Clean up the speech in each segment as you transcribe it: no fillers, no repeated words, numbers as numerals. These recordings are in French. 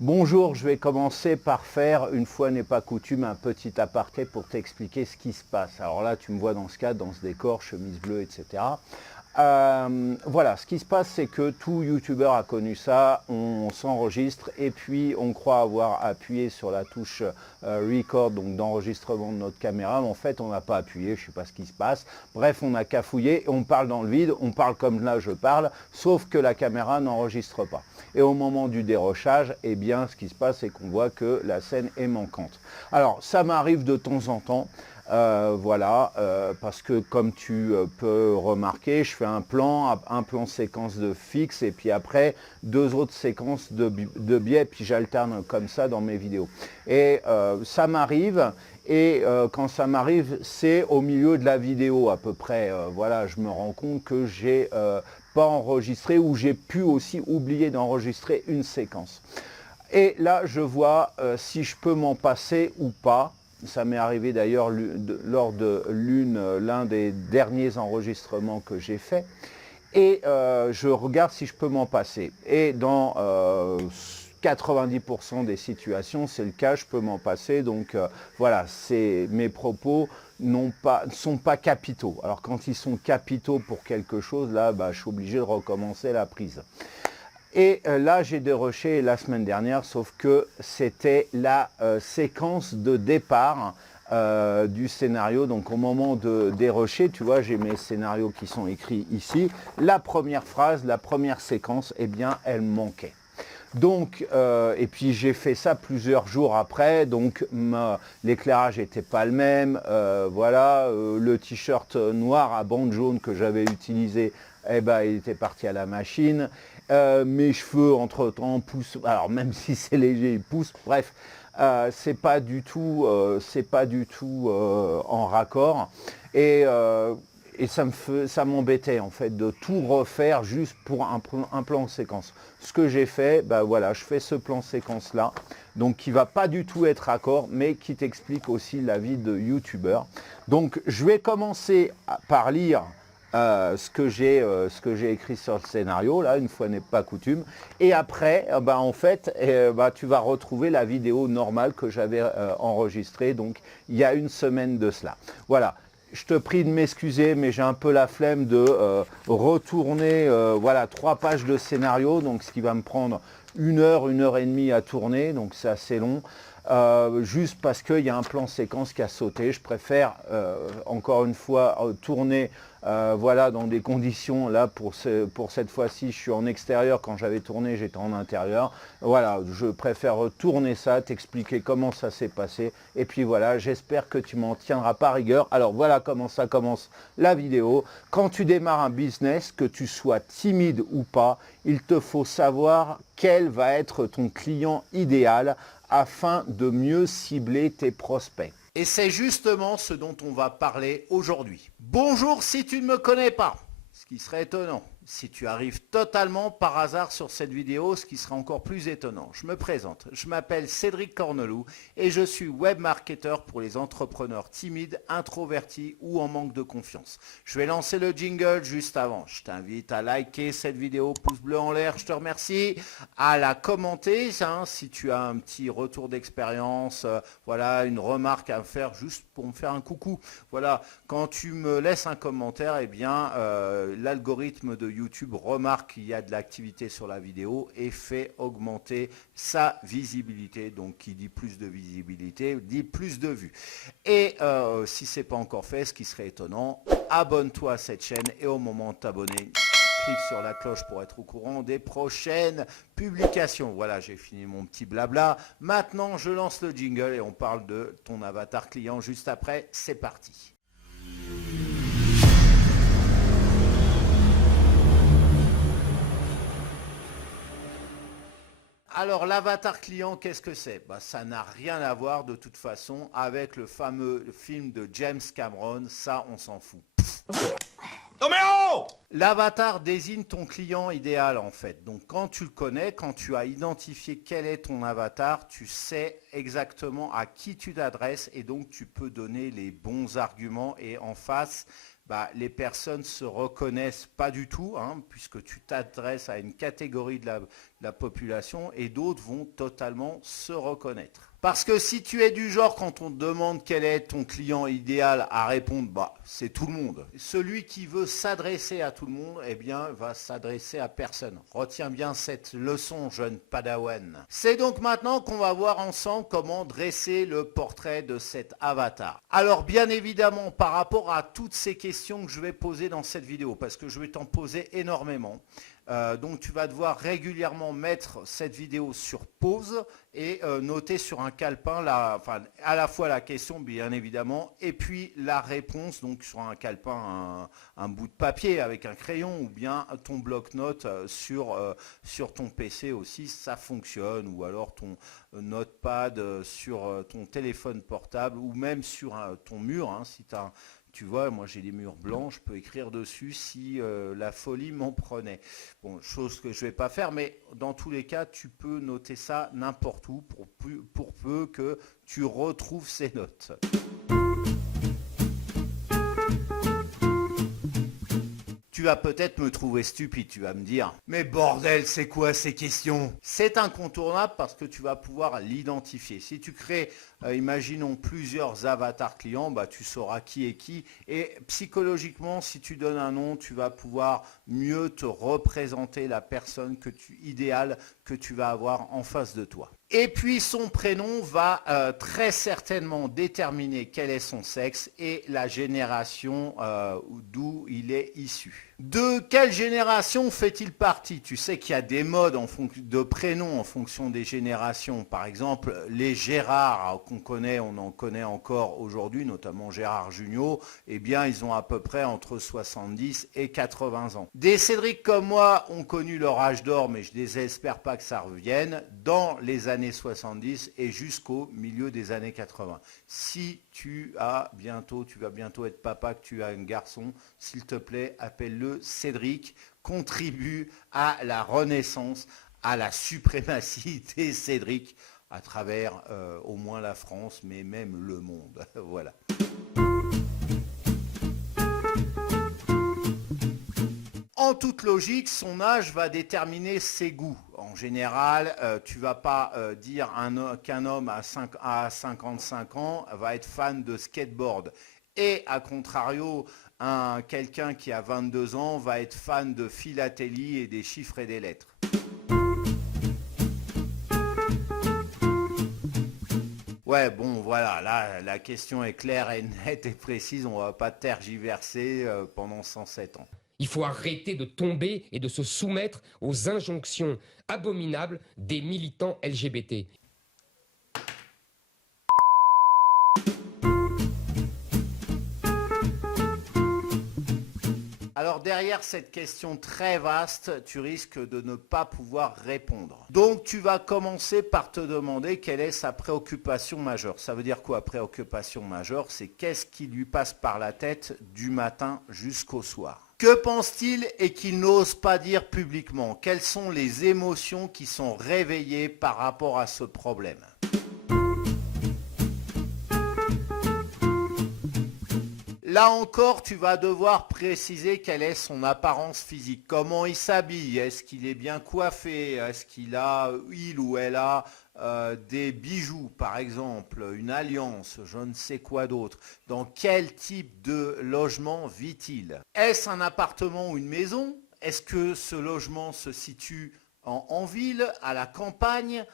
Bonjour, je vais commencer par faire, une fois n'est pas coutume, un petit aparté pour t'expliquer ce qui se passe. Alors là, tu me vois dans ce cadre, dans ce décor, chemise bleue, etc. Voilà, ce qui se passe, c'est que tout youtubeur a connu ça, on s'enregistre et puis on croit avoir appuyé sur la touche record, donc d'enregistrement de notre caméra, mais en fait on n'a pas appuyé, je ne sais pas ce qui se passe. Bref, on a cafouillé et on parle dans le vide, on parle comme là je parle, sauf que la caméra n'enregistre pas. Et au moment du dérochage, eh bien ce qui se passe, c'est qu'on voit que la scène est manquante. Alors ça m'arrive de temps en temps. Voilà, parce que comme tu peux remarquer, je fais un plan séquence de fixe et puis après deux autres séquences de biais, puis j'alterne comme ça dans mes vidéos. Et ça m'arrive, et quand ça m'arrive, c'est au milieu de la vidéo à peu près. Voilà, je me rends compte que j'ai pas enregistré ou j'ai pu aussi oublier d'enregistrer une séquence. Et là, je vois si je peux m'en passer ou pas. Ça m'est arrivé d'ailleurs lors de l'un des derniers enregistrements que j'ai fait. Et je regarde si je peux m'en passer. Et dans 90% des situations, c'est le cas, je peux m'en passer. Donc voilà, mes propos ne sont pas capitaux. Alors quand ils sont capitaux pour quelque chose, là, je suis obligé de recommencer la prise. Et là, j'ai déroché la semaine dernière, sauf que c'était la séquence de départ du scénario. Donc au moment de dérocher, tu vois, j'ai mes scénarios qui sont écrits ici. La première phrase, la première séquence, eh bien, elle manquait. Donc, et puis j'ai fait ça plusieurs jours après, donc l'éclairage n'était pas le même, voilà, le t-shirt noir à bande jaune que j'avais utilisé, eh ben, il était parti à la machine, mes cheveux entre-temps poussent, alors même si c'est léger, ils poussent, bref, c'est pas du tout en raccord, et ça m'embêtait en fait de tout refaire juste pour un plan séquence. Ce que j'ai fait, voilà, je fais ce plan séquence là, donc qui va pas du tout être raccord, mais qui t'explique aussi la vie de youtubeur. Donc je vais commencer par lire ce que j'ai écrit sur le scénario, là, une fois n'est pas coutume. Et après, en fait, tu vas retrouver la vidéo normale que j'avais enregistrée, donc il y a une semaine de cela. Voilà. Je te prie de m'excuser, mais j'ai un peu la flemme de retourner voilà, 3 pages de scénario, donc ce qui va me prendre 1 heure et demie à tourner, donc c'est assez long. Juste parce qu'il y a un plan séquence qui a sauté. Je préfère encore une fois tourner voilà, dans des conditions, là pour cette fois-ci je suis en extérieur, quand j'avais tourné j'étais en intérieur. Voilà, je préfère tourner ça, t'expliquer comment ça s'est passé, et puis voilà, j'espère que tu m'en tiendras pas rigueur. Alors voilà comment ça commence la vidéo. Quand tu démarres un business, que tu sois timide ou pas, il te faut savoir quel va être ton client idéal afin de mieux cibler tes prospects. Et c'est justement ce dont on va parler aujourd'hui. Bonjour si tu ne me connais pas, ce qui serait étonnant. Si tu arrives totalement par hasard sur cette vidéo, ce qui sera encore plus étonnant. Je me présente, je m'appelle Cédric Corneloup et je suis web marketeur pour les entrepreneurs timides, introvertis ou en manque de confiance. Je vais lancer le jingle juste avant. Je t'invite à liker cette vidéo, pouce bleu en l'air, je te remercie, à la commenter si tu as un petit retour d'expérience, voilà, une remarque à faire juste pour me faire un coucou. Voilà, quand tu me laisses un commentaire, eh bien l'algorithme de YouTube remarque qu'il y a de l'activité sur la vidéo et fait augmenter sa visibilité. Donc qui dit plus de visibilité dit plus de vues. Et si ce n'est pas encore fait, ce qui serait étonnant, abonne-toi à cette chaîne et au moment de t'abonner, clique sur la cloche pour être au courant des prochaines publications. Voilà, j'ai fini mon petit blabla. Maintenant, je lance le jingle et on parle de ton avatar client juste après. C'est parti. Alors l'avatar client, qu'est-ce que c'est? Ça n'a rien à voir de toute façon avec le fameux film de James Cameron, ça on s'en fout. Non mais oh! L'avatar désigne ton client idéal en fait. Donc quand tu le connais, quand tu as identifié quel est ton avatar, tu sais exactement à qui tu t'adresses et donc tu peux donner les bons arguments et en face les personnes se reconnaissent pas du tout, hein, puisque tu t'adresses à une catégorie de la population et d'autres vont totalement se reconnaître. Parce que si tu es du genre, quand on te demande quel est ton client idéal, à répondre, c'est tout le monde. Celui qui veut s'adresser à tout le monde, eh bien, va s'adresser à personne. Retiens bien cette leçon, jeune padawan. C'est donc maintenant qu'on va voir ensemble comment dresser le portrait de cet avatar. Alors, bien évidemment, par rapport à toutes ces questions que je vais poser dans cette vidéo, parce que je vais t'en poser énormément, donc tu vas devoir régulièrement mettre cette vidéo sur pause et noter sur un calepin à la fois la question bien évidemment et puis la réponse, donc sur un calepin, un bout de papier avec un crayon ou bien ton bloc-notes sur ton PC aussi, ça fonctionne, ou alors ton notepad sur ton téléphone portable ou même sur ton mur, hein, si tu as tu vois, moi j'ai des murs blancs, je peux écrire dessus si la folie m'en prenait. Bon, chose que je ne vais pas faire, mais dans tous les cas, tu peux noter ça n'importe où pour peu que tu retrouves ces notes. Tu vas peut-être me trouver stupide, tu vas me dire « Mais bordel, c'est quoi ces questions ?» C'est incontournable parce que tu vas pouvoir l'identifier. Si tu crées, imaginons, plusieurs avatars clients, tu sauras qui est qui. Et psychologiquement, si tu donnes un nom, tu vas pouvoir mieux te représenter la personne idéale que tu vas avoir en face de toi. Et puis son prénom va très certainement déterminer quel est son sexe et la génération d'où il est issu. De quelle génération fait-il partie? Tu sais qu'il y a des modes de prénoms en fonction des générations. Par exemple, les Gérard qu'on connaît, on en connaît encore aujourd'hui, notamment Gérard Jugnot, eh bien ils ont à peu près entre 70 et 80 ans. Des Cédric comme moi ont connu leur âge d'or, mais je ne désespère pas que ça revienne, dans les années 70 et jusqu'au milieu des années 80. Si tu vas bientôt être papa, que tu as un garçon, s'il te plaît, appelle-le Cédric, contribue à la renaissance, à la suprématie des Cédric à travers au moins la France, mais même le monde. Voilà. En toute logique, son âge va déterminer ses goûts. En général, tu ne vas pas dire qu'un homme à 55 ans va être fan de skateboard. Et à contrario, quelqu'un qui a 22 ans va être fan de philatélie et des chiffres et des lettres. Ouais, bon, voilà, là, la question est claire et nette et précise. On ne va pas tergiverser pendant 107 ans. Il faut arrêter de tomber et de se soumettre aux injonctions abominables des militants LGBT. Alors derrière cette question très vaste, tu risques de ne pas pouvoir répondre. Donc tu vas commencer par te demander quelle est sa préoccupation majeure. Ça veut dire quoi, préoccupation majeure? C'est qu'est-ce qui lui passe par la tête du matin jusqu'au soir. Que pense-t-il et qu'il n'ose pas dire publiquement? Quelles sont les émotions qui sont réveillées par rapport à ce problème? Là encore, tu vas devoir préciser quelle est son apparence physique, comment il s'habille, est-ce qu'il est bien coiffé, est-ce il ou elle a des bijoux par exemple, une alliance, je ne sais quoi d'autre. Dans quel type de logement vit-il? Est-ce un appartement ou une maison? Est-ce que ce logement se situe en ville, à la campagne?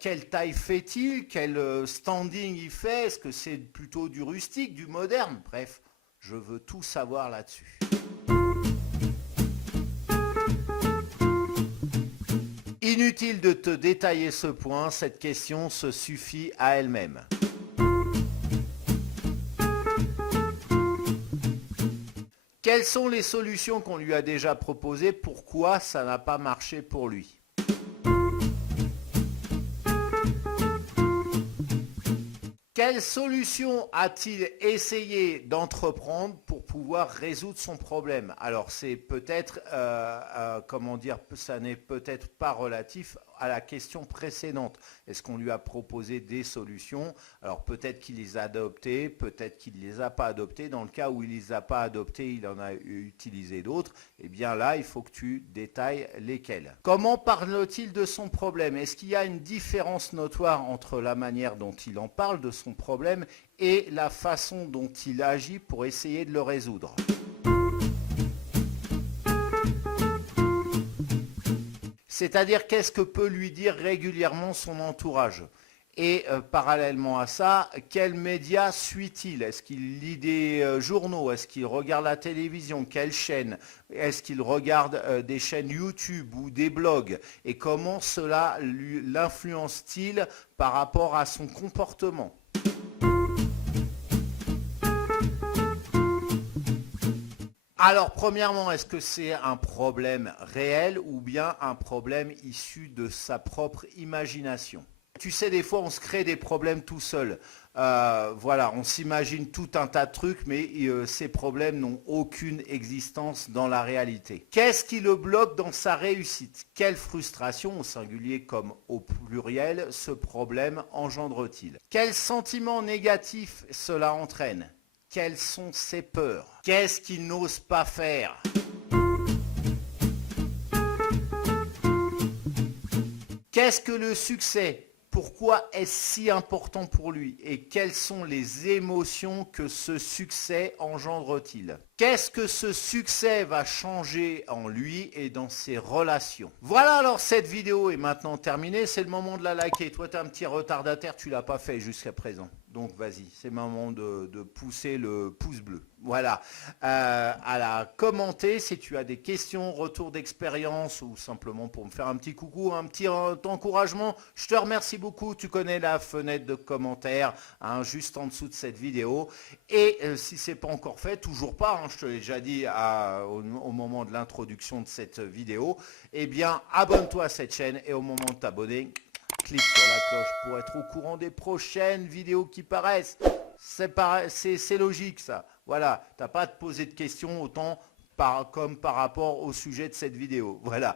Quelle taille fait-il? Quel standing il fait? Est-ce que c'est plutôt du rustique, du moderne? Bref, je veux tout savoir là-dessus. Inutile de te détailler ce point, cette question se suffit à elle-même. Quelles sont les solutions qu'on lui a déjà proposées? Pourquoi ça n'a pas marché pour lui? Quelle solution a-t-il essayé d'entreprendre pour pouvoir résoudre son problème? Alors c'est peut-être, ça n'est peut-être pas relatif à la question précédente. Est-ce qu'on lui a proposé des solutions? Alors peut-être qu'il les a adoptées, peut-être qu'il ne les a pas adoptées. Dans le cas où il ne les a pas adoptées, il en a utilisé d'autres. Eh bien là, il faut que tu détailles lesquelles. Comment parle-t-il de son problème? Est-ce qu'il y a une différence notoire entre la manière dont il en parle de son problème et la façon dont il agit pour essayer de le résoudre? C'est-à-dire qu'est-ce que peut lui dire régulièrement son entourage? Et parallèlement à ça, quels médias suit-il? Est-ce qu'il lit des journaux? Est-ce qu'il regarde la télévision? Quelle chaîne? Est-ce qu'il regarde des chaînes YouTube ou des blogs? Et comment cela l'influence-t-il par rapport à son comportement? Alors, premièrement, est-ce que c'est un problème réel ou bien un problème issu de sa propre imagination? Tu sais, des fois, on se crée des problèmes tout seul. Voilà, on s'imagine tout un tas de trucs, mais ces problèmes n'ont aucune existence dans la réalité. Qu'est-ce qui le bloque dans sa réussite? Quelle frustration, au singulier comme au pluriel, ce problème engendre-t-il? Quels sentiments négatifs cela entraîne? Quelles sont ses peurs? Qu'est-ce qu'il n'ose pas faire? Qu'est-ce que le succès? Pourquoi est-ce si important pour lui? Et quelles sont les émotions que ce succès engendre-t-il? Qu'est-ce que ce succès va changer en lui et dans ses relations? Voilà, alors cette vidéo est maintenant terminée. C'est le moment de la liker. Toi, tu as un petit retardataire, tu ne l'as pas fait jusqu'à présent. Donc vas-y, c'est le moment de pousser le pouce bleu. Voilà. À la commenter si tu as des questions, retours d'expérience ou simplement pour me faire un petit coucou, un petit encouragement. Je te remercie beaucoup. Tu connais la fenêtre de commentaires hein, juste en dessous de cette vidéo. Et si ce n'est pas encore fait, toujours pas, hein, je te l'ai déjà dit au moment de l'introduction de cette vidéo, eh bien abonne-toi à cette chaîne et au moment de t'abonner, clique sur la cloche pour être au courant des prochaines vidéos qui paraissent. C'est logique ça. Voilà, tu n'as pas à te poser de questions autant comme par rapport au sujet de cette vidéo. Voilà.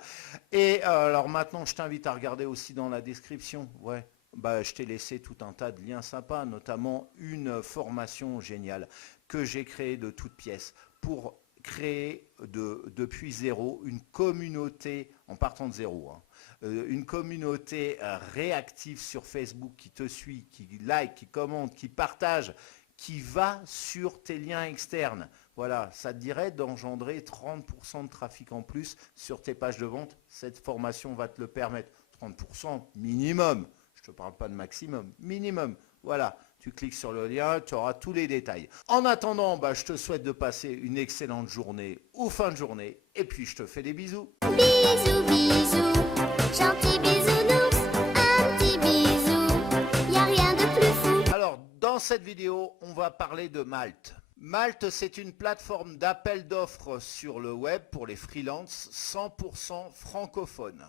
Et alors maintenant, je t'invite à regarder aussi dans la description. Ouais. Bah, je t'ai laissé tout un tas de liens sympas, notamment une formation géniale que j'ai créée de toutes pièces pour créer depuis zéro une communauté, en partant de zéro, hein, une communauté réactive sur Facebook qui te suit, qui like, qui commente, qui partage, qui va sur tes liens externes. Voilà, ça te dirait d'engendrer 30% de trafic en plus sur tes pages de vente. Cette formation va te le permettre. 30% minimum. Je ne te parle pas de maximum, minimum. Voilà, tu cliques sur le lien, tu auras tous les détails. En attendant, je te souhaite de passer une excellente journée ou fin de journée. Et puis, je te fais des bisous. Bisous, bisous, gentil bisounours, un petit bisou, y a rien de plus fou. Alors, dans cette vidéo, on va parler de Malte. Malte, c'est une plateforme d'appel d'offres sur le web pour les freelances 100% francophone.